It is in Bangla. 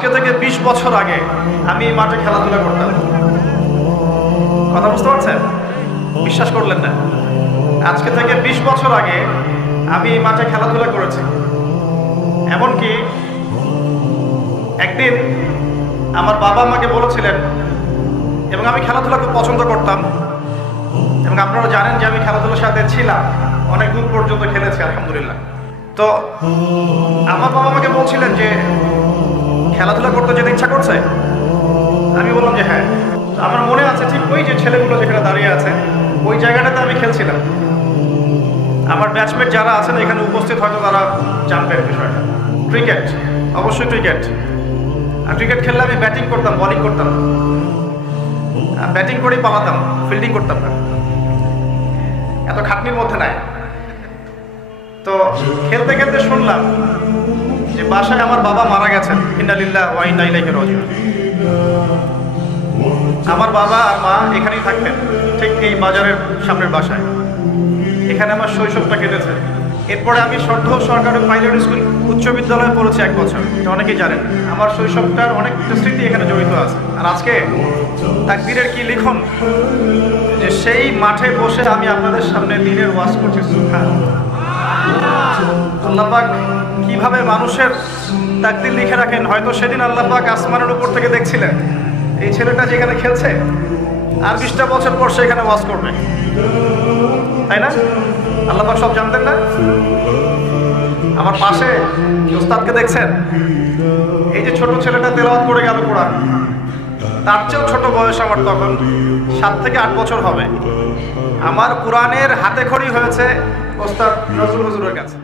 আজকে থেকে 20 বছর আগে আমি মাঠে খেলাধুলা করতাম। কথা বুঝতে পারছেন? বিশ্বাস করলেন না? আজকে থেকে 20 বছর আগে আমি মাঠে খেলাধুলা করেছি। এমনকি একদিন আমার বাবা আমাকে বলেছিলেন, এবং আমি খেলাধুলা খুব পছন্দ করতাম, এবং আপনারা জানেন যে আমি খেলাধুলার সাথে ছিলাম, অনেক দূর পর্যন্ত খেলেছি আলহামদুলিল্লাহ। তো আমার বাবা আমাকে বলছিলেন যে খেলাধুলা করতে যেতে ইচ্ছা করছে। আমি বললাম যে হ্যাঁ। আমার মনে আছে ঠিক ওই যে ছেলেগুলো যেখানে দাঁড়িয়ে আছে ওই জায়গাটাতে আমি খেলছিলাম। আমার ব্যাচমেট যারা আছেন এখানে উপস্থিত হয়তো তারা জানবেন বিষয়টা। ক্রিকেট, অবশ্যই ক্রিকেট। আর ক্রিকেট খেললে আমি ব্যাটিং করতাম, বলিং করতাম, ব্যাটিং করেই পালাতাম, ফিল্ডিং করতাম না, এত খাটনির মধ্যে নাই। তো খেলতে খেলতে শুনলাম যে বাসায় আমার বাবা মারা গেছেন, ইন্না লিল্লাহি ওয়া ইন্না ইলাইহি রাজিউন। আমার বাবা আর মা এখানেই থাকতেন, ঠিক এই বাজারের সামনের বাসায়। এখানে আমার শৈশবটা কেটেছে। এরপরে আমি সরকারি প্রাইমারি স্কুল উচ্চ বিদ্যালয়ে পড়েছি 1 বছর, এটা অনেকেই জানেন। আমার শৈশবটার অনেকটা স্মৃতি এখানে জড়িত আছে। আর আজকে তাকবীরের কি লিখন যে সেই মাঠে বসে আমি আপনাদের সামনে দ্বীনের ওয়াজ করছি। সুবহানাল্লাহ। আল্লাহ পাক কিভাবে মানুষের তাকদীর লিখে রাখেন। হয়তো সেদিন আল্লাহ পাক আসমানের উপর থেকে দেখছিলেন এই ছেলেটা যেখানে খেলছে আর 20টা বছর পর সে এখানে ওয়াজ করবে, তাই না? আল্লাহ পাক সব জানতেন না? আমার পাশে ওস্তাদকে দেখছেন, এই যে ছোট ছেলেটা তেলাওয়াত করে গেল কোরআন, তার চেয়েও ছোট বয়স আমার, তখন 7 থেকে 8 বছর হবে। আমার কোরআনের হাতে খড়ি হয়েছে ওস্তাদ নজরুল হুজুরের কাছে।